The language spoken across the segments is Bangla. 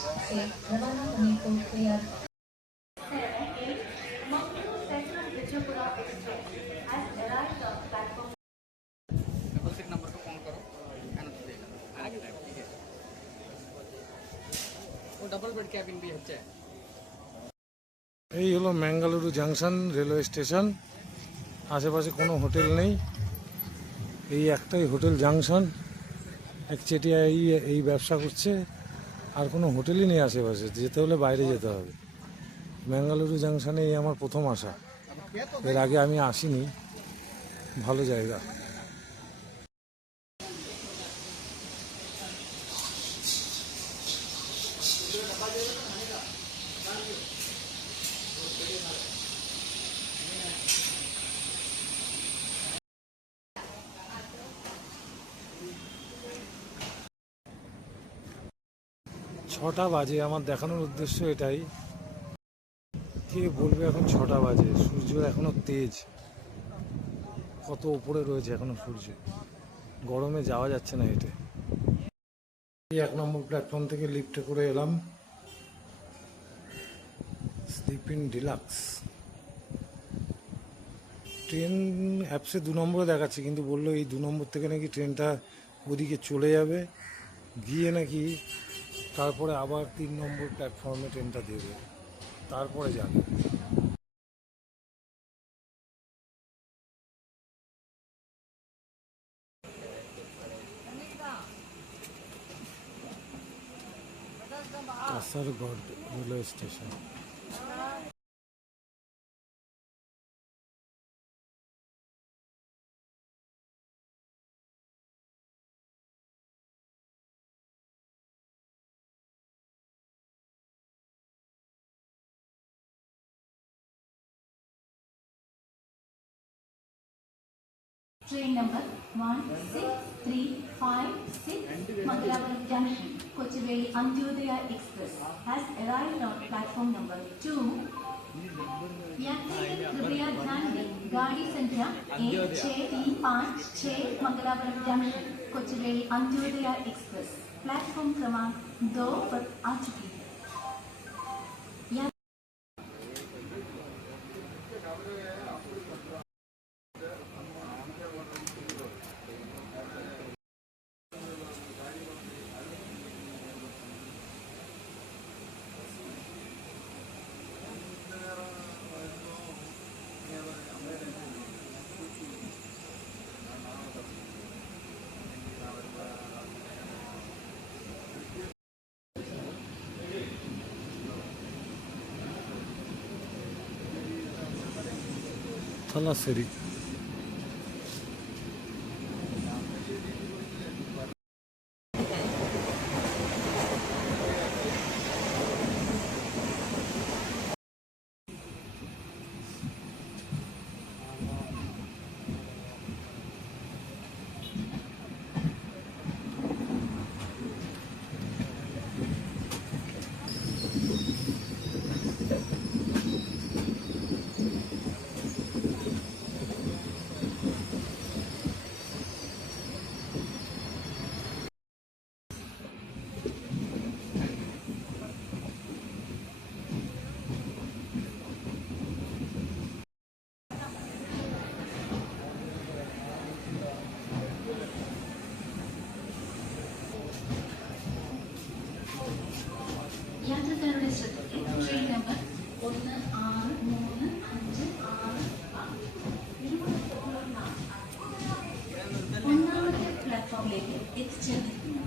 से रवाना होने को तैयार। डबल बेड कैबिन भी है। এই হলো ম্যাঙ্গালুরু জাংশন রেলওয়ে স্টেশন। আশেপাশে কোনো হোটেল নেই, এই একটাই হোটেল জাংশন। এক চেটিয়া এই ব্যবসা করছে, আর কোনো হোটেলই নেই আশেপাশে। যেতে হলে বাইরে যেতে হবে। ম্যাঙ্গালুরু জাংশনে এই আমার প্রথম আসা, এর আগে আমি আসিনি। ভালো জায়গা। ছটা বাজে, আমার দেখানোর উদ্দেশ্য এটাই। কে বলবে এখন 6টা বাজে? সূর্য এখনো তেজ, কত উপরে রয়েছে এখনো সূর্য। গরমে যাওয়া যাচ্ছে না হেঁটে। এই 1 নম্বর প্ল্যাটফর্ম থেকে লিফটে করে এলাম স্লিপিং ডিলাক্স। ট্রেন অ্যাপসে 2 নম্বরে দেখাচ্ছে, কিন্তু বললো এই 2 নম্বর থেকে নাকি ট্রেনটা ওদিকে চলে যাবে, গিয়ে নাকি তারপরে আবার 3 নম্বর প্ল্যাটফর্মে ট্রেনটা দেবে, তারপরে যাবে। Kasaragod railway station. Train number 1635 Mangalapuram Junction, Kochiveli Antyodaya Express has arrived on platform number 2. यात्रीगण कृपया ध्यान दें, गाड़ी संख्या 1636 Mangalapuram junction Kochuveli Antyodaya express platform क्रमांक 2 पर आ चुकी है। থালাসেরি। യാത്രക്കാരുടെ ശ്രദ്ധയ്ക്ക് ട്രെയിൻ നമ്പർ 1635 ഒന്നാമത്തെ പ്ലാറ്റ്ഫോമിലേക്ക് എത്തിച്ചേർന്നിരിക്കുന്നു.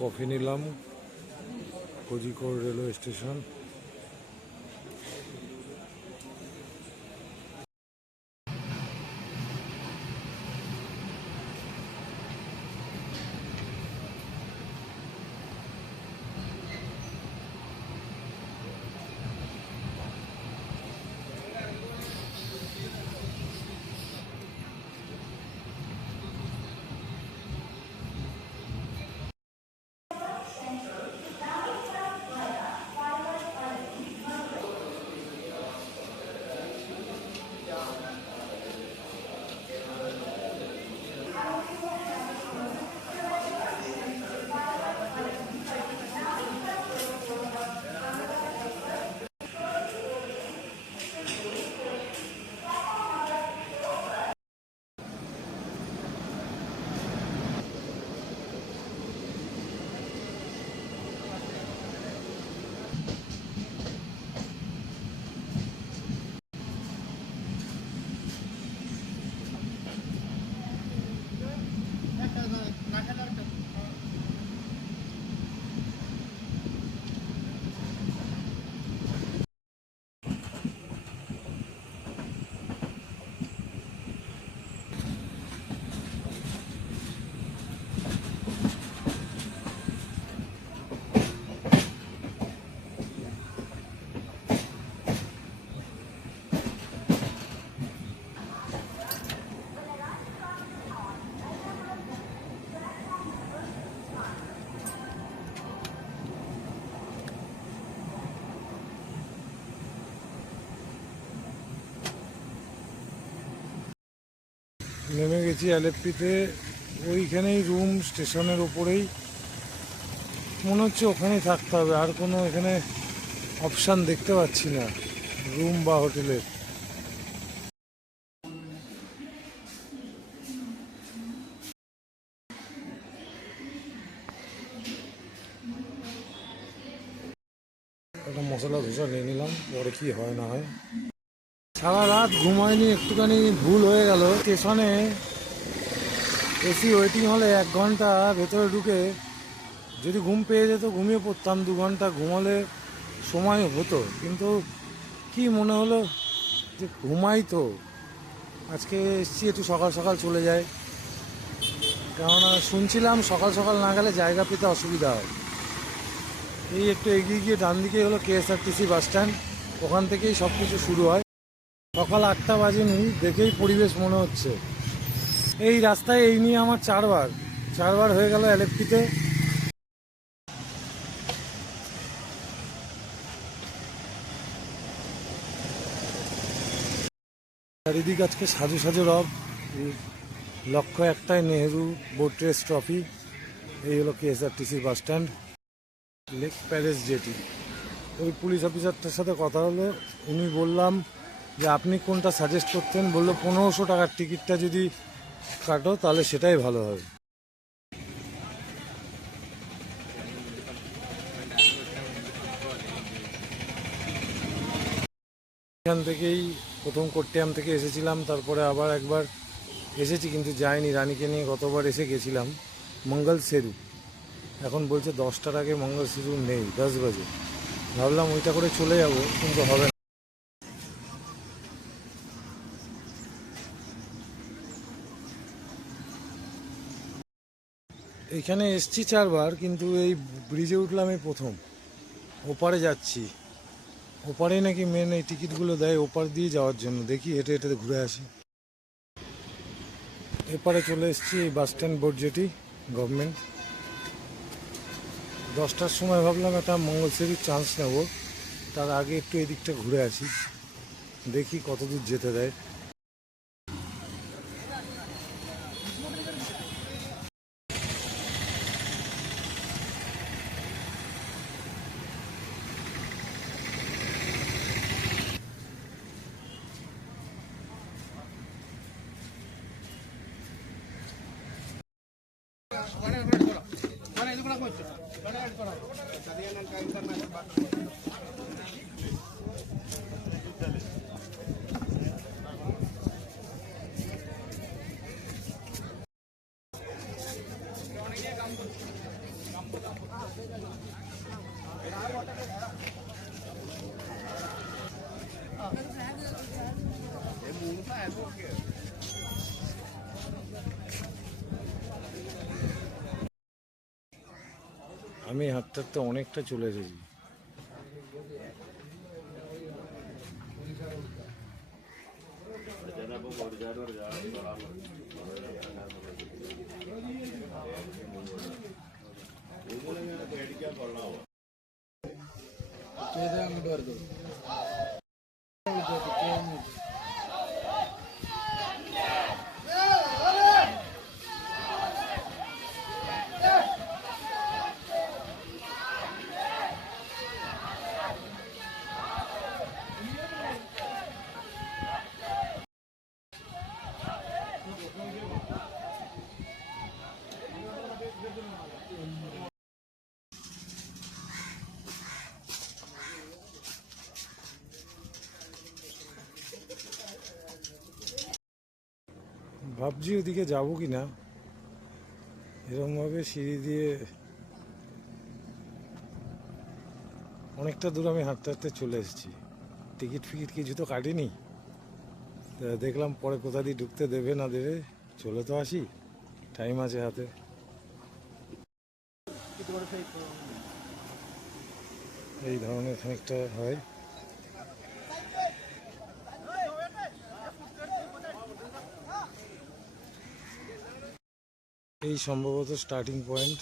কফি নিলাম কোজিকোড় রেলওয়ে স্টেশন। নেমে গেছি এলএফপিতে। ওইখানেই রুম, স্টেশনের ওপরেই। মনে হচ্ছে ওখানেই থাকতে হবে, আর কোনো এখানে অপশান দেখতে পাচ্ছি না রুম বা হোটেলের। একটা মশলা ধোসা নিয়ে নিলাম, পরে কি হয় না হয়। সারা রাত ঘুমায়নি, একটুখানি ভুল হয়ে গেল। স্টেশনে এসি ওয়েটিং হলে 1 ঘন্টা ভেতরে ঢুকে যদি ঘুম পেয়ে যেত ঘুমিয়ে পড়তাম, 2 ঘন্টা ঘুমালে সময় হতো। কিন্তু কি মনে হলো যে ঘুমাই তো, আজকে এসছি একটু সকাল সকাল চলে যায়। কেননা শুনছিলাম সকাল সকাল না গেলে জায়গা পেতে অসুবিধা হয়। এই একটু এগিয়ে গিয়ে ডান দিকে হলো কেএসআরটিসি বাস স্ট্যান্ড, ওখান থেকেই সব কিছু শুরু হয়। সকাল 8টা বাজেনি, দেখেই পরিবেশ মনে হচ্ছে। এই রাস্তায় এই নিয়ে আমার 4বার হয়ে গেল এলএফপিতে। চারিদিক আজকে সাজু সাজু রব। লক্ষ্য একটাই, নেহেরু বোট রেস ট্রফি। এই হলো KSRTC bus stand, lake palace jetty. ওই পুলিশ অফিসারটার সাথে কথা হলো, উনি বললাম যে আপনি কোনটা সাজেস্ট করতেন। বললো 1500 টাকার টিকিটটা যদি কাটো তাহলে সেটাই ভালো হবে। এখান থেকেই প্রথম কোট্টিয়াম থেকে এসেছিলাম, তারপরে আবার একবার এসেছি কিন্তু যাইনি, রানীকে নিয়ে গতবার এসে গেছিলাম মঙ্গল সেরু। এখন বলছে 10টার আগে মঙ্গল সেরু নেই, 10 বাজে। ভাবলাম ওইটা করে চলে যাব, কিন্তু হবে না। এইখানে এসছি 4বার, কিন্তু এই ব্রিজে উঠলাম এই প্রথম। ওপারে যাচ্ছি, ওপারে নাকি মেন এই টিকিটগুলো দেয় ওপার দিয়ে যাওয়ার জন্য। দেখি হেঁটে হেঁটে ঘুরে আসি। এপারে চলে এসেছি, এই bus stand boat jetty government. 10টার সময় ভাবলাম একটা মঙ্গলসেরির চান্স নেব, তার আগে একটু এদিকটা ঘুরে আসি, দেখি কত দূর যেতে দেয়। আমি হাঁটতে হাঁটতে অনেকটা চলে এসেছি। അങ്ങോട്ട് വരുന്നത് ভাবছি ওদিকে যাবো কি না, এরকমভাবে সিঁড়ি দিয়ে অনেকটা দূর আমি হাঁটতে হাঁটতে চলে এসেছি। টিকিট ফিকিট কিছু তো কাটিনি, দেখলাম পরে কোথা দিয়ে ঢুকতে দেবে না দেবে, চলে তো আসি, টাইম আছে হাতে। এই ধরনের খানিকটা হয়। এই সম্ভবত স্টার্টিং পয়েন্ট,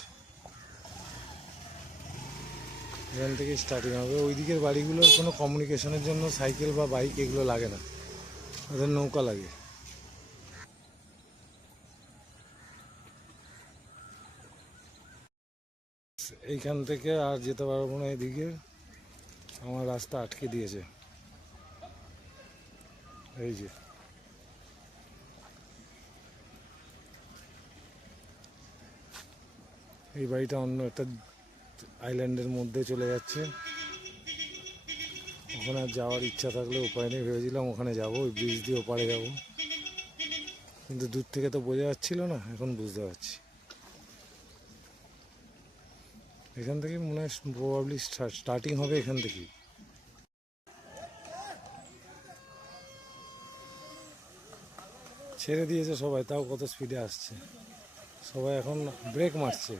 এখান থেকে স্টার্টিং হবে। ওই দিকের বাড়িগুলোর কোনো কমিউনিকেশনের জন্য সাইকেল বা বাইক এগুলো লাগে না, ওদের নৌকা লাগে। এইখান থেকে আর যেতে পারবো না, এদিকে আমার রাস্তা আটকে দিয়েছে। এই যে এই বাড়িটা অন্য একটা আইল্যান্ডের মধ্যে চলে যাচ্ছে। ওখানে আর যাওয়ার ইচ্ছা থাকলে উপায় নেই, ভেবেছিলাম ওখানে যাবো, ওই ব্রিজ দিয়ে ওপারে যাব, কিন্তু দূর থেকে তো বোঝা যাচ্ছিল না, এখন বুঝতে পারছি। এখান থেকে মনে হয় প্রবাবলি স্টার্টিং হবে এখান থেকেই। ছেড়ে দিয়েছে সবাই, তাও কত স্পিডে আসছে, সবাই এখন ব্রেক মারছে।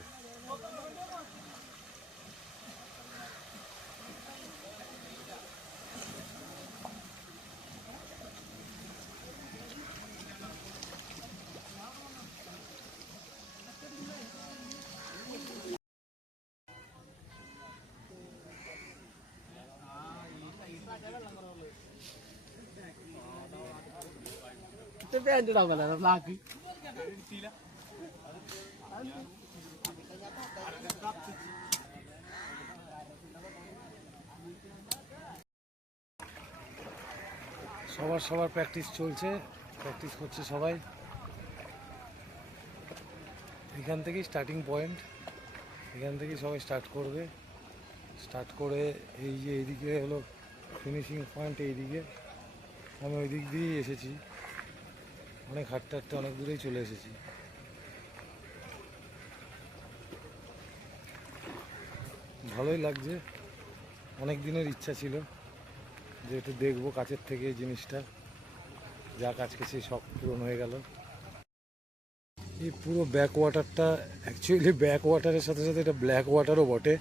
সবার প্র্যাকটিস চলছে, প্র্যাকটিস করছে সবাই। এখান থেকেই স্টার্টিং পয়েন্ট, এখান থেকেই সবাই স্টার্ট করবে। স্টার্ট করে এই যে এইদিকে হলো ফিনিশিং পয়েন্ট, এইদিকে আমি ওই দিক দিয়েই এসেছি, অনেক হাঁটতে হাঁটতে অনেক দূরেই চলে এসেছি। ভালোই লাগছে, অনেক দিনের ইচ্ছা ছিল যে একটু দেখবো কাছের থেকে এই জিনিসটা, যা আজকে সেই শখ পূরণ হয়ে গেল। এই পুরো ব্যাক ওয়াটারটা অ্যাকচুয়ালি ব্যাক ওয়াটারের সাথে সাথে এটা ব্ল্যাক ওয়াটারও বটে।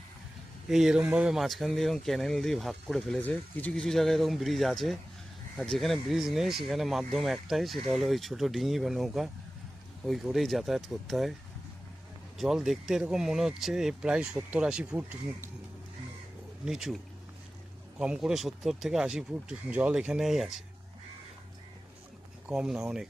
এই এরমভাবে মাঝখান দিয়ে এরকম ক্যানেল দিয়ে ভাগ করে ফেলেছে। কিছু কিছু জায়গায় এরকম ব্রিজ আছে, আর যেখানে ব্রিজ নেই সেখানে মাধ্যম একটাই, সেটা হলো ওই ছোটো ডিঙি বা নৌকা, ওই করেই যাতায়াত করতে হয়। জল দেখতে এরকম মনে হচ্ছে এ প্রায় 70-80 ফুট নিচু, কম করে 70 থেকে 80 ফুট জল এখানেই আছে, কম না অনেক।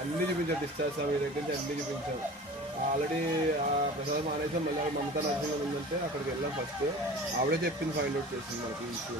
అన్ని చూపించారు, డిశ్చార్జ్ అవి దగ్గర నుంచి అన్ని చూపించారు. ఆల్రెడీ ప్రసాద్ మానేసం మళ్ళీ మమతా నరసింహన్ ఉందంటే అక్కడికి వెళ్ళాం ఫస్ట్. ఆవిడే చెప్పింది, ఫైండ్ అవుట్ చేసింది మనకి ఇష్యూ.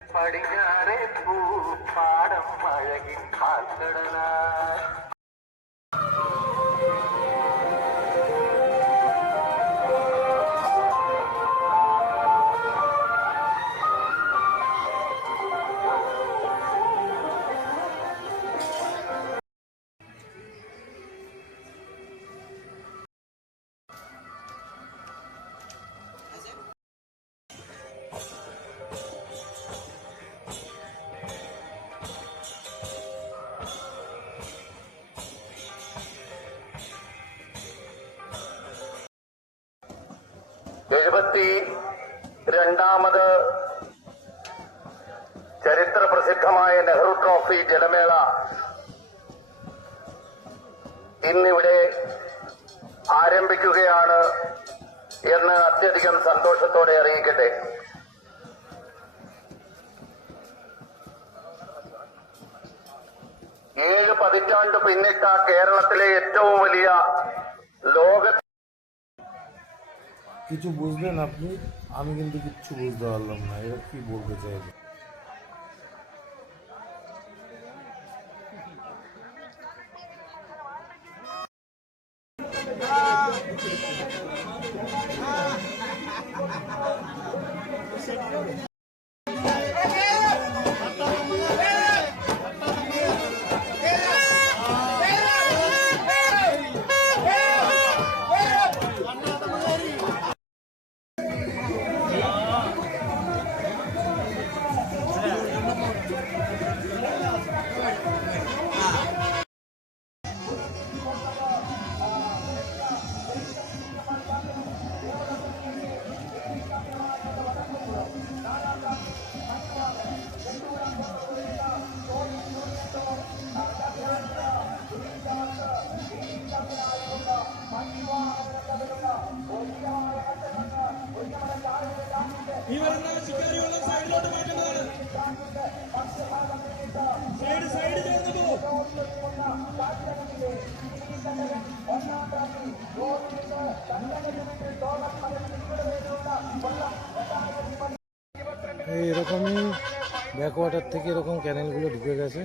പടിഞ്ഞാറേ പൂപ്പാടം അഴകിൻ പാൽക്കടലായി രണ്ടാമത് ചരിത്ര പ്രസിദ്ധമായ നെഹ്റു ട്രോഫി ജലമേള ഇന്നിവിടെ ആരംഭിക്കുകയാണ് എന്ന് അത്യധികം സന്തോഷത്തോടെ അറിയിക്കട്ടെ. ഏഴ് പതിറ്റാണ്ട് പിന്നിട്ട കേരളത്തിലെ ഏറ്റവും വലിയ ലോകത്ത് কিছু বুঝলেন আপনি? আমি কিন্তু কিচ্ছু বুঝতে পারলাম না, এরা কি বলতে চাইবে। এরকমই ব্যাকওয়াটার থেকে এরকম ক্যানেলগুলো ঢুকে গেছে।